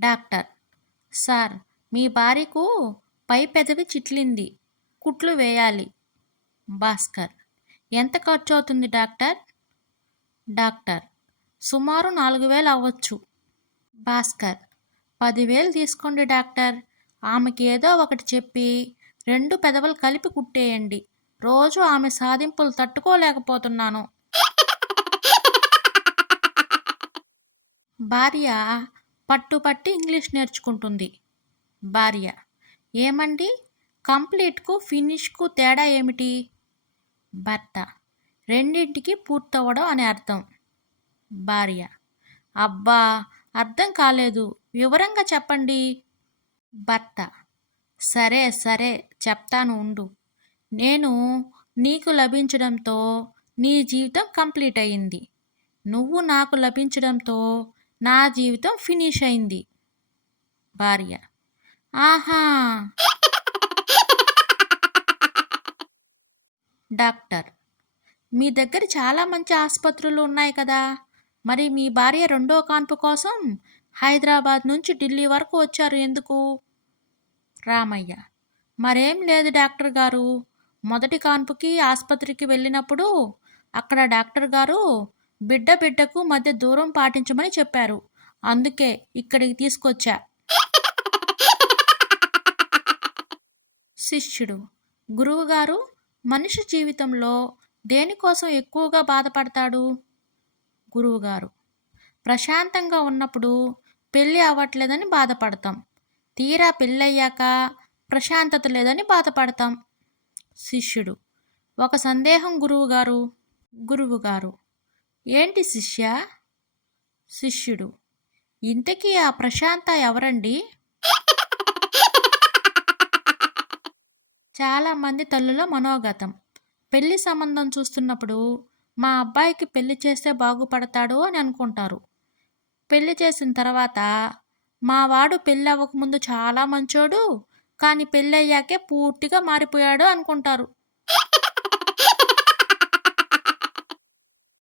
Doctor: sir, మీ భార్యకు పై పెదవి చిట్లింది, కుట్లు వేయాలి. భాస్కర్: ఎంత ఖర్చవుతుంది డాక్టర్? డాక్టర్: సుమారు 4000 అవ్వచ్చు. భాస్కర్: 10,000 తీసుకోండి డాక్టర్. ఆమెకి ఏదో ఒకటి చెప్పి 2 పెదవులు కలిపి కుట్టేయండి. రోజు ఆమె సాధింపులు తట్టుకోలేకపోతున్నాను. భార్య పట్టుపట్టి ఇంగ్లీష్ నేర్చుకుంటుంది. భార్య: ఏమండి, కంప్లీట్కు ఫినిష్కు తేడా ఏమిటి? భర్త: రెండింటికి పూర్తవడం అని అర్థం. భార్య: అబ్బా, అర్థం కాలేదు, వివరంగా చెప్పండి. భర్త: సరే సరే చెప్తాను ఉండు. నేను నీకు లభించడంతో నీ జీవితం కంప్లీట్ అయింది. నువ్వు నాకు లభించడంతో నా జీవితం ఫినిష్ అయింది. భార్య: ఆహా. డాక్టర్: మీ దగ్గర చాలా మంచి ఆసుపత్రులు ఉన్నాయి కదా, మరి మీ భార్య రెండో కాన్పు కోసం హైదరాబాద్ నుంచి ఢిల్లీ వరకు వచ్చారు ఎందుకు? రామయ్య: మరేం లేదు డాక్టర్ గారు, మొదటి కాన్పుకి ఆసుపత్రికి వెళ్ళినప్పుడు అక్కడ డాక్టర్ గారు బిడ్డకు మధ్య దూరం పాటించమని చెప్పారు. అందుకే ఇక్కడికి తీసుకొచ్చా. శిష్యుడు: గురువుగారు, మనిషి జీవితంలో దేనికోసం ఎక్కువగా బాధపడతాడు? గురువుగారు: ప్రశాంతంగా ఉన్నప్పుడు పెళ్ళి అవ్వట్లేదని బాధపడతాం, తీరా పెళ్ళయ్యాక ప్రశాంతత లేదని బాధపడతాం. శిష్యుడు: ఒక సందేహం గురువుగారు. గురువుగారు: ఏంటి శిష్య? శిష్యుడు: ఇంతకీ ఆ ప్రశాంత ఎవరండి? చాలామంది తల్లుల మనోగతం. పెళ్లి సంబంధం చూస్తున్నప్పుడు మా అబ్బాయికి పెళ్లి చేస్తే బాగుపడతాడు అని అనుకుంటారు. పెళ్లి చేసిన తర్వాత మా వాడు పెళ్ళి అవ్వకముందు చాలా మంచోడు, కానీ పెళ్ళయ్యాకే పూర్తిగా మారిపోయాడు అనుకుంటారు.